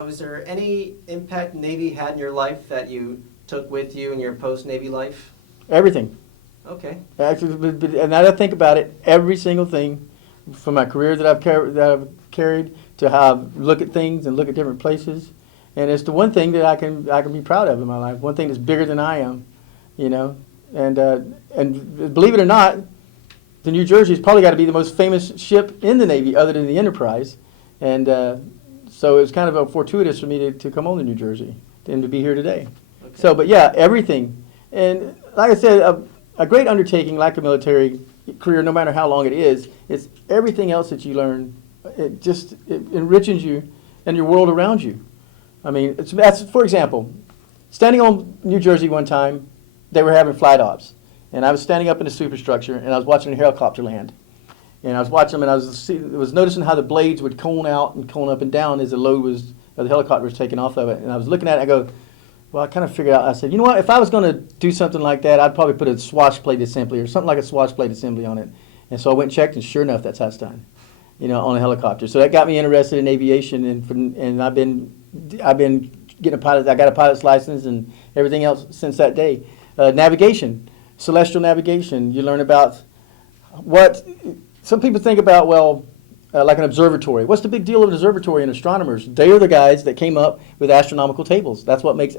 Was there any impact Navy had in your life that you took with you in your post-Navy life? Everything. Okay. Actually, and now that I think about it, every single thing from my career that I've carried to how I look at things and look at different places, and it's the one thing that I can be proud of in my life. One thing that's bigger than I am, you know. And believe it or not, the New Jersey's probably got to be the most famous ship in the Navy, other than the Enterprise, and so it was kind of a fortuitous for me to come on the New Jersey and to be here today. Okay. So, but yeah, everything, and like I said, a great undertaking like a military career, no matter how long it is, it's everything else that you learn. It enriches you and your world around you. I mean, that's for example, standing on New Jersey one time, they were having flight ops, and I was standing up in the superstructure and I was watching a helicopter land. And I was watching them, and I was noticing how the blades would cone out and cone up and down as the helicopter was taking off of it. And I was looking at it, I go, well, I kind of figured out, I said, you know what, if I was going to do something like that, I'd probably put a swash plate assembly or something like a swash plate assembly on it. And so I went and checked, and sure enough, that's how it's done, you know, on a helicopter. So that got me interested in aviation, and I've been getting I got a pilot's license and everything else since that day. Navigation, celestial navigation, you learn about what. Some people think about, well, like an observatory. What's the big deal of an observatory and astronomers? They are the guys that came up with astronomical tables. That's what makes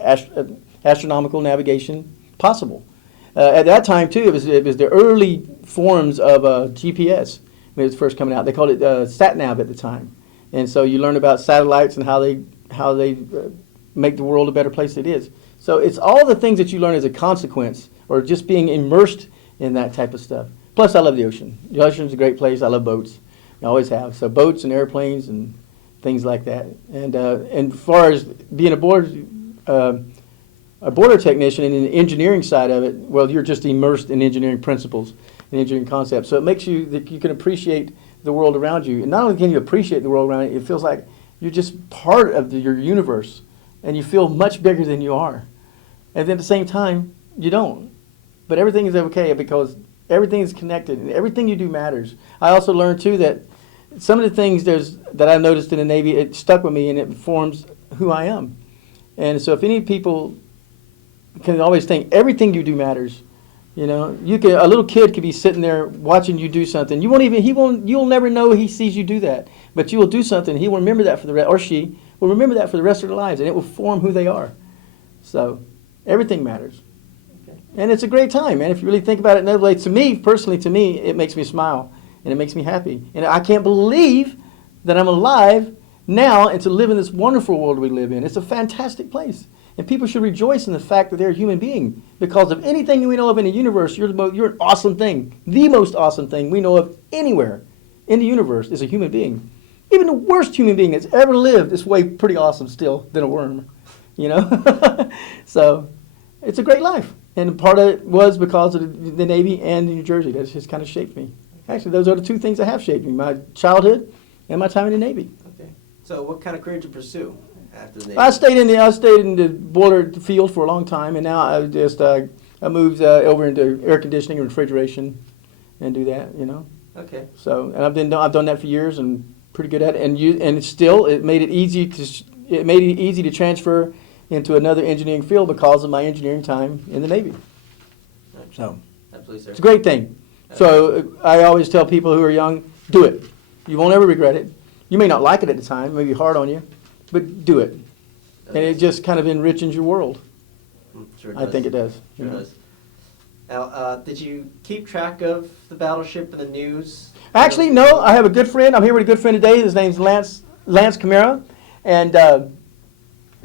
astronomical navigation possible. At that time, too, it was the early forms of GPS when it was first coming out. They called it sat-nav at the time. And so you learn about satellites and how they make the world a better place it is. So it's all the things that you learn as a consequence or just being immersed in that type of stuff. Plus, I love the ocean. The ocean's a great place. I love boats. I always have. So boats and airplanes and things like that. And as far as being a border technician and in the engineering side of it, well, you're just immersed in engineering principles and engineering concepts. So it makes you that you can appreciate the world around you. And not only can you appreciate the world around you, it feels like you're just part of your universe, and you feel much bigger than you are. And then at the same time, you don't. But everything is okay because everything is connected, and everything you do matters. I also learned, too, that some of the things that I noticed in the Navy, it stuck with me, and it forms who I am. And so if any people can always think everything you do matters, you know, a little kid could be sitting there watching you do something. You'll never know he sees you do that. But you will do something, he will remember that or she will remember that for the rest of their lives, and it will form who they are. So everything matters. And it's a great time, man. If you really think about it another way, personally, it makes me smile and it makes me happy. And I can't believe that I'm alive now and to live in this wonderful world we live in. It's a fantastic place. And people should rejoice in the fact that they're a human being. Because of anything we know of in the universe, you're an awesome thing. The most awesome thing we know of anywhere in the universe is a human being. Even the worst human being that's ever lived is way pretty awesome still than a worm, you know? So it's a great life. And part of it was because of the Navy and New Jersey. That's just kind of shaped me. Actually, those are the two things that have shaped me, my childhood and my time in the Navy. Okay. So what kind of career did you pursue after the Navy? I stayed in the boiler field for a long time, and now I moved over into air conditioning and refrigeration and do that, you know. Okay. So, and I've done that for years and pretty good at it. And it made it easy to transfer into another engineering field because of my engineering time in the Navy. So, absolutely, sir. It's a great thing. So I always tell people who are young, do it. You won't ever regret it. You may not like it at the time, it may be hard on you, but do it. And it just kind of enriches your world. Sure I think it does. Sure does. Now, did you keep track of the battleship and the news? Actually, no. I have a good friend. I'm here with a good friend today. His name's Lance Camara. And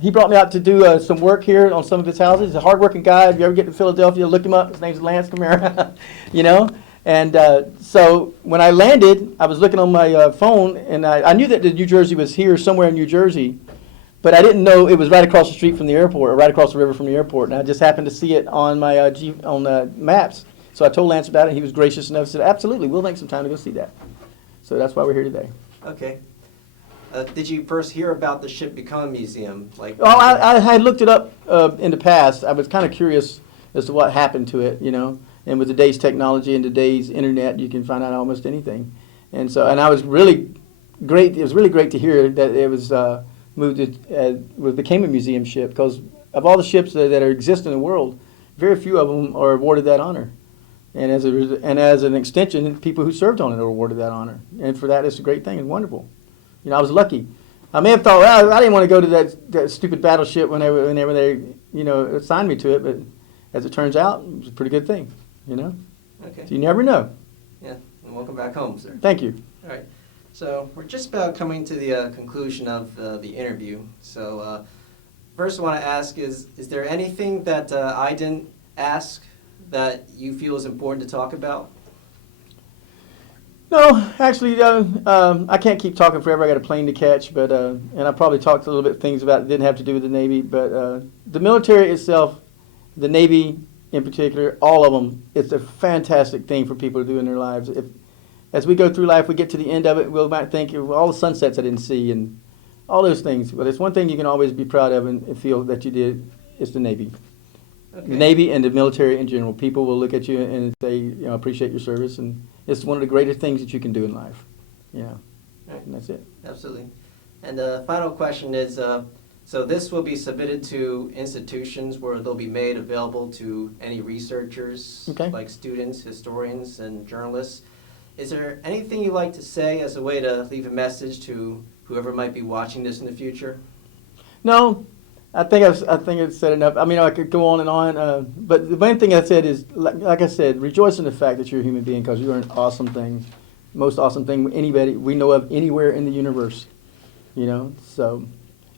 he brought me out to do some work here on some of his houses. He's a hardworking guy. If you ever get to Philadelphia, look him up. His name's Lance Camara, you know. And so when I landed, I was looking on my phone, and I knew that the New Jersey was here somewhere in New Jersey, but I didn't know it was right across the street from the airport, or right across the river from the airport. And I just happened to see it on my maps. So I told Lance about it. He was gracious enough to say, absolutely, we'll make some time to go see that. So that's why we're here today. Okay. Did you first hear about the ship become a museum? I had looked it up in the past. I was kind of curious as to what happened to it, you know. And with today's technology and today's internet, you can find out almost anything. And I was really great. It was really great to hear that it was became a museum ship, because of all the ships that exist in the world, very few of them are awarded that honor. And as an extension, people who served on it are awarded that honor. And for that, it's a great thing and wonderful. You know, I was lucky. I may have thought, well, I didn't want to go to that stupid battleship whenever they, assigned me to it, but as it turns out, it was a pretty good thing, Okay. So you never know. Yeah, and welcome back home, sir. Thank you. All right. So we're just about coming to the conclusion of the interview. So first I want to ask is there anything that I didn't ask that you feel is important to talk about? No, actually, I can't keep talking forever. I got a plane to catch, but and I probably talked a little bit things about it didn't have to do with the Navy, but the military itself, the Navy in particular, all of them, it's a fantastic thing for people to do in their lives. As we go through life, we get to the end of it, we might think of all the sunsets I didn't see and all those things. But it's one thing you can always be proud of and feel that you did. It's the Navy. Okay. The Navy and the military in general. People will look at you and say, appreciate your service, and it's one of the greatest things that you can do in life. Right. And that's it. Absolutely. And the final question is, so this will be submitted to institutions where they'll be made available to any researchers, Okay. like students, historians, and journalists. Is there anything you'd like to say as a way to leave a message to whoever might be watching this in the future? No, I think I've said enough. I mean, I could go on and on, but the main thing I said is, like I said, rejoice in the fact that you're a human being, because you're an awesome thing, most awesome thing anybody we know of anywhere in the universe. So,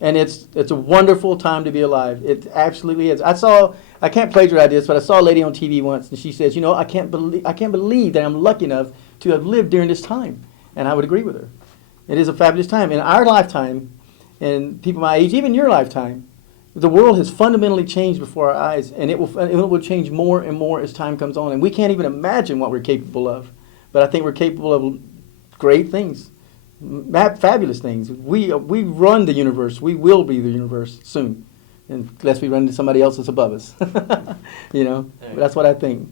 and it's a wonderful time to be alive. It absolutely is. I can't plagiarize this, but I saw a lady on TV once, and she says, I can't believe that I'm lucky enough to have lived during this time, and I would agree with her. It is a fabulous time. In our lifetime, and people my age, even your lifetime, the world has fundamentally changed before our eyes, and it will change more and more as time comes on. And we can't even imagine what we're capable of. But I think we're capable of great things, fabulous things. We run the universe. We will be the universe soon, unless we run into somebody else that's above us. But that's what I think.